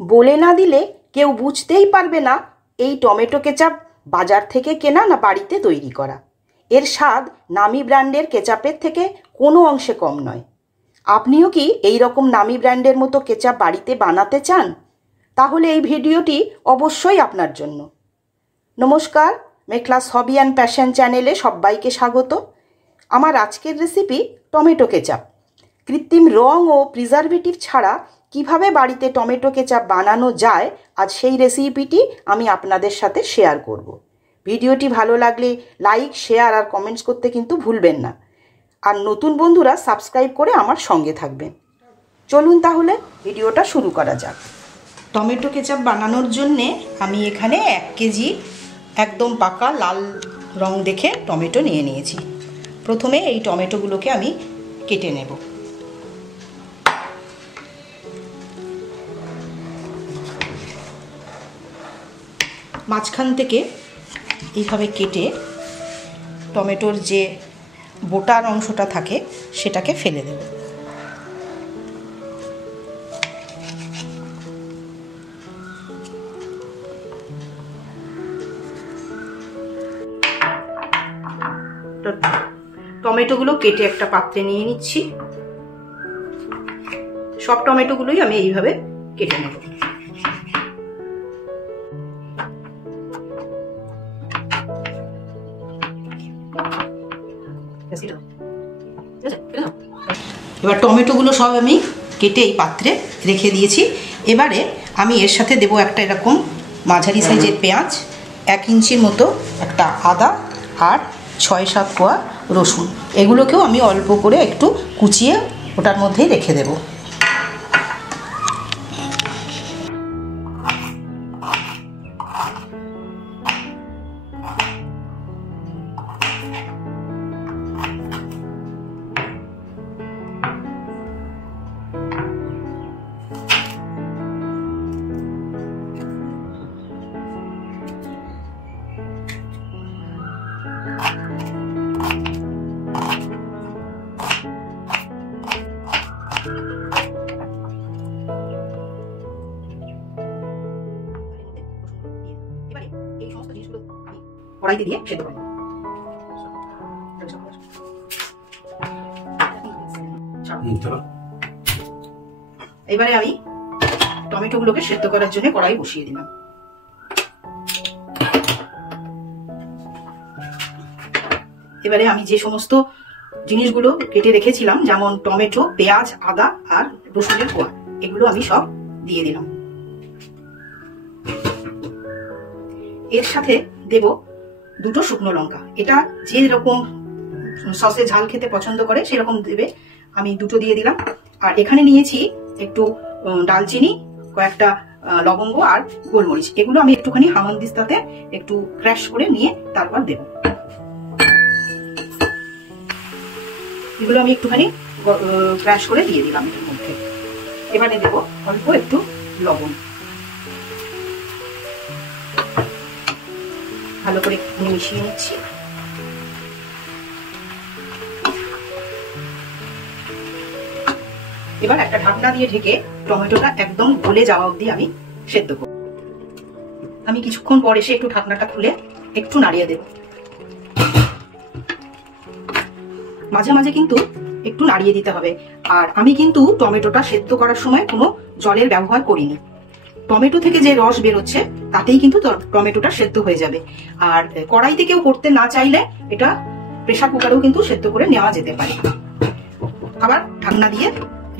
বলে না দিলে কেউ বুঝতেই পারবে না এই টমেটো কেচাপ বাজার থেকে কেনা না বাড়িতে তৈরি করা। এর স্বাদ নামি ব্র্যান্ডের কেচাপের থেকে কোনো অংশে কম নয়। আপনিও কি এই রকম নামি ব্র্যান্ডের মতো কেচাপ বাড়িতে বানাতে চান? তাহলে এই ভিডিওটি অবশ্যই আপনার জন্য। নমস্কার, মেখলাস হবি অ্যান্ড প্যাশন চ্যানেলে সবাইকে স্বাগত। আমার আজকের রেসিপি টমেটো কেচাপ। কৃত্রিম রং ও প্রিজারভেটিভ ছাড়া কিভাবে বাড়িতে টমেটো কেচাপ বানানো যায়, আজ সেই রেসিপিটি আমি আপনাদের সাথে শেয়ার করব। ভিডিওটি ভালো লাগলে লাইক, শেয়ার আর কমেন্টস করতে কিন্তু ভুলবেন না। আর নতুন বন্ধুরা সাবস্ক্রাইব করে আমার সঙ্গে থাকবেন। চলুন তাহলে ভিডিওটা শুরু করা যাক। টমেটো কেচাপ বানানোর জন্যে আমি এখানে 1 কেজি একদম পাকা লাল রং দেখে টমেটো নিয়ে নিয়েছি। প্রথমে এই টমেটোগুলোকে আমি কেটে নেব। মাঝখান থেকে এইভাবে কেটে টমেটোর যে বোটার অংশটা থাকে সেটাকে ফেলে দেব। টমেটোগুলো কেটে একটা পাত্রে নিয়ে নিচ্ছি। সব টমেটোগুলোই আমি এইভাবে কেটে নেব। এবার টমেটোগুলো সব আমি কেটে এই পাত্রে রেখে দিয়েছি। এবারে আমি এর সাথে দেব একটা এরকম মাঝারি সাইজের পেঁয়াজ, 1 ইঞ্চির মতো একটা আদা আর 6-7 কোয়া রসুন। এগুলোকেও আমি অল্প করে একটু কুচিয়ে ওটার মধ্যেই রেখে দেব। কড়াইতে দিয়ে সেদ্ধ করব। এবারে আমি টমেটোগুলোকে সেদ্ধ করার জন্য কড়াই বসিয়ে দিলাম। এবারে আমি যে সমস্ত জিনিসগুলো কেটে রেখেছিলাম, যেমন টমেটো, পেঁয়াজ, আদা আর রসুনের কোয়া, এগুলো আমি সব দিয়ে দিলাম। এর সাথে দেব 2টো শুকনো লঙ্কা। এটা যে রকম সসে ঝাল খেতে পছন্দ করে সেরকম দেবে। আমি 2টো দিয়ে দিলাম। আর এখানে নিয়েছি একটু ডালচিনি, কয়েকটা লবঙ্গ আর গোলমরিচ। এগুলো আমি একটুখানি হামানদিস্তাতে একটু ক্র্যাশ করে নিয়ে তারপর দেব। এগুলো আমি একটুখানি ক্র্যাশ করে দিয়ে দিলাম এর মধ্যে। এবারে দেব অল্প একটু লবণ। ভালো করে মিশিয়ে নিচ্ছি। এবার একটা ঢাকনা দিয়ে ঢেকে টমেটোটা একদম গলে যাওয়া অবধি আমি সেদ্ধ করব। আমি কিছুক্ষণ পর এসে একটু ঢাকনাটা খুলে একটু নাড়িয়ে দেব। মাঝে মাঝে কিন্তু একটু নাড়িয়ে দিতে হবে। আর আমি কিন্তু টমেটোটা সেদ্ধ করার সময় কোনো জলের ব্যবহার করিনি। টমেটো থেকে যে রস বেরোচ্ছে তাতেই কিন্তু টমেটোটা সেদ্ধ হয়ে যাবে। আর কড়াইতে কেউ করতে না চাইলে এটা প্রেসার কুকারেও কিন্তু সেদ্ধ করে নেওয়া যেতে পারে। আবার ঢাকনা দিয়ে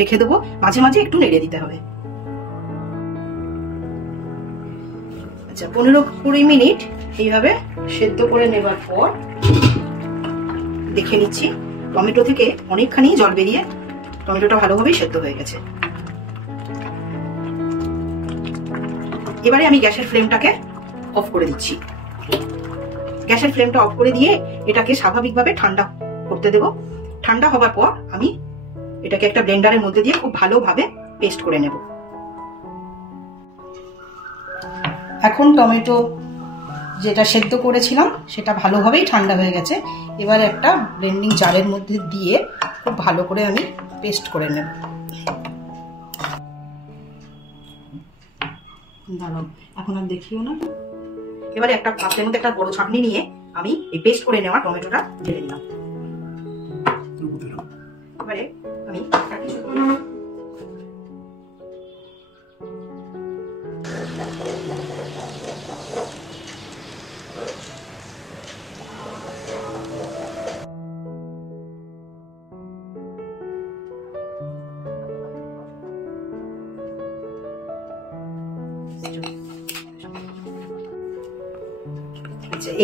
রেখে দেবো, মাঝে মাঝে একটু নেড়ে দিতে হবে। আচ্ছা, 15-20 মিনিট এইভাবে সেদ্ধ করে নেবার পর দেখে নিচ্ছি টমেটো থেকে অনেকখানি জল বেরিয়ে টমেটোটা ভালোভাবেই সেদ্ধ হয়ে গেছে। এবারে আমি গ্যাসের ফ্লেমটাকে অফ করে দিচ্ছি। গ্যাসের ফ্লেমটা অফ করে দিয়ে এটাকে স্বাভাবিকভাবে ঠান্ডা করতে দেব। ঠান্ডা হবার পর আমি এটাকে একটা ব্লেন্ডারের মধ্যে দিয়ে খুব ভালোভাবে পেস্ট করে নেব। এখন টমেটো যেটা সেদ্ধ করেছিলাম সেটা ভালোভাবেই ঠান্ডা হয়ে গেছে। এবার একটা ব্লেন্ডিং জারের মধ্যে দিয়ে খুব ভালো করে আমি পেস্ট করে নেব। দাঁড়াও, এখন আর দেখিও না। এবারে একটা পাত্রের মধ্যে একটা বড় ছাঁকনি নিয়ে আমি এই পেস্ট করে নেওয়া টমেটোটা ঢেলে দিলাম। এবারে আমি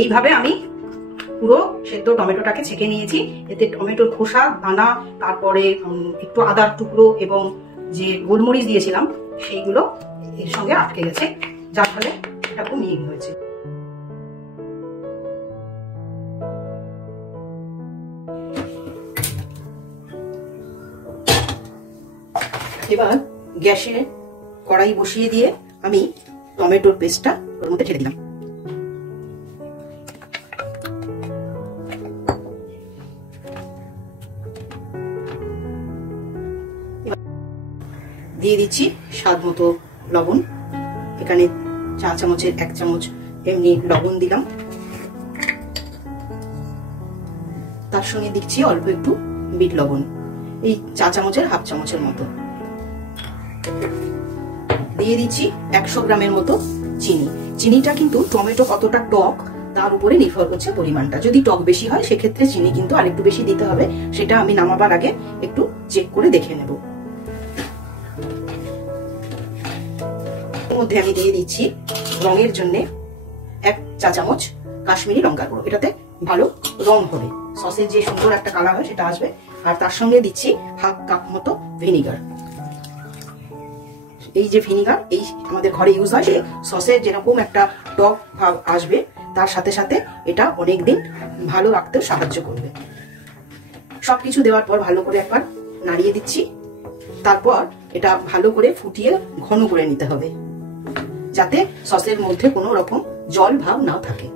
এইভাবে আমি পুরো সেদ্ধ টমেটোটাকে ছেঁকে নিয়েছি। এতে টমেটোর খোসা, দানা, তারপরে একটু আদার টুকরো এবং যে গোলমরিচ দিয়েছিলাম সেইগুলো এর সঙ্গে আটকে গেছে, যার ফলে এটা খুব মিহি হয়েছে। এবার গ্যাসে কড়াই বসিয়ে দিয়ে আমি টমেটোর পেস্টটা ওর মধ্যে ঢেলে দিলাম। দিয়ে দিচ্ছি স্বাদ মতো লবণ। এখানে 4 চামচের 1 চামচ এমনি লবণ দিলাম। তার সঙ্গে দিচ্ছি অল্প একটু বিট লবণ, এই 4 চামচের 1/2 চামচের মতো। দিয়ে দিচ্ছি 100 গ্রামের মতো চিনি। চিনিটা কিন্তু টমেটো কতটা টক তার উপরে নির্ভর করছে পরিমাণটা। যদি টক বেশি হয় সেক্ষেত্রে চিনি কিন্তু আরেকটু বেশি দিতে হবে, সেটা আমি নামাবার আগে একটু চেক করে দেখে নেব। মধ্যে আমি দিয়ে দিচ্ছি রঙের জন্য 1 চা চামচ কাশ্মীরি লঙ্কার গুঁড়ো। এটাতে ভালো রং হবে, সসের যে সুন্দর একটা কালার হয় সেটা আসবে। আর তার সঙ্গে দিচ্ছি 1/2 কাপ মতো ভিনিগার। এই যে ভিনিগার এই আমাদের ঘরে ইউজ হয়, সসের যেরকম একটা টক ভাব আসবে তার সাথে সাথে এটা অনেকদিন ভালো রাখতে সাহায্য করবে। সবকিছু দেওয়ার পর ভালো করে একবার নাড়িয়ে দিচ্ছি। তারপর এটা ভালো করে ফুটিয়ে ঘন করে নিতে হবে, যাতে সসের মধ্যে কোনো রকম জল ভাব না থাকে।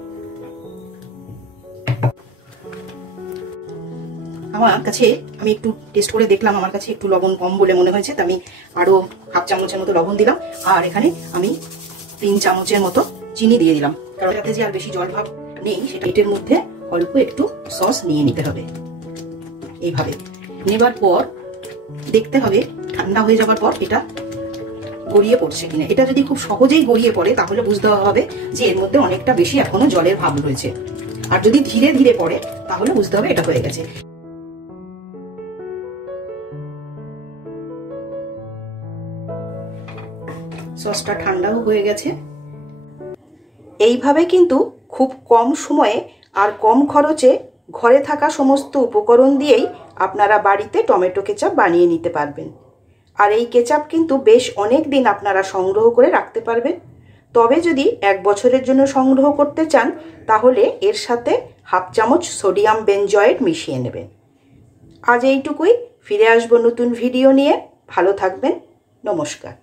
আমার কাছে আমি একটু টেস্ট করে দেখলাম, আমার কাছে একটু লবণ কম বলে মনে হয়েছে, তো আমি আরো 1/2 চামচের মতো লবণ দিলাম। আর এখানে আমি 3 চামচের মতো চিনি দিয়ে দিলাম, কারণ যাতে যে আর বেশি জল ভাব নেই সেটা। এটার মধ্যে অল্প একটু সস নিয়ে নিতে হবে। এইভাবে নেবার পর দেখতে হবে ঠান্ডা হয়ে যাবার পর এটা গড়িয়ে পড়ছে কিনা। এটা যদি খুব সহজেই গড়িয়ে পড়ে তাহলে বুঝতে হবে যে এর মধ্যে অনেকটা বেশি এখনো জলের ভাব রয়েছে। আর যদি ধীরে ধীরে পড়ে তাহলে বুঝতে হবে এটা হয়ে গেছে। সসটা ঠান্ডাও হয়ে গেছে। এইভাবে কিন্তু খুব কম সময়ে আর কম খরচে ঘরে থাকা সমস্ত উপকরণ দিয়েই আপনারা বাড়িতে টমেটো কেচাপ বানিয়ে নিতে পারবেন। আর এই কেচাপ কিন্তু বেশ অনেক দিন আপনারা সংগ্রহ করে রাখতে পারবেন। তবে যদি 1 বছরের জন্য সংগ্রহ করতে চান তাহলে এর সাথে 1/2 চামচ সোডিয়াম বেনজয়েড মিশিয়ে নেবেন। আজ এইটুকুই, ফিরে আসবো নতুন ভিডিও নিয়ে। ভালো থাকবেন, নমস্কার।